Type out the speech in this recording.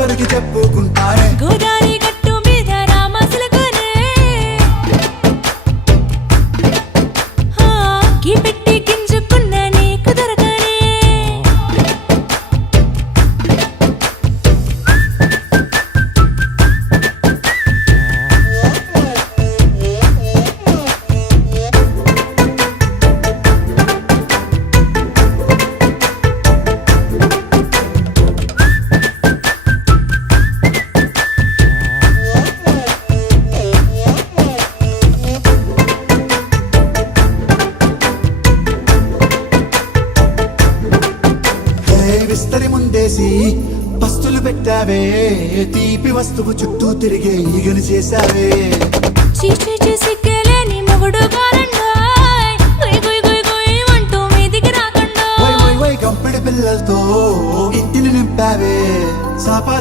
చెప్పుకుంటారే గోదారి గట్టు మీద రామసులకునే కీ పెట్టి గింజుకున్న నీకు దొరకనే విస్తరి ముందేసి పస్తులు పెట్టావే తీపి వస్తువు చుట్టూ తిరిగే ఈగను చేశావే చీచీ చేసి కేలేని మొగుడు గారండాయ్ గుయ్ గుయ్ గుయ్ గుయ్ అంటూ మీదికి రాకండా వై వై వై గంపెడి పిల్లలతో ఇంటిని నింపావే సాపా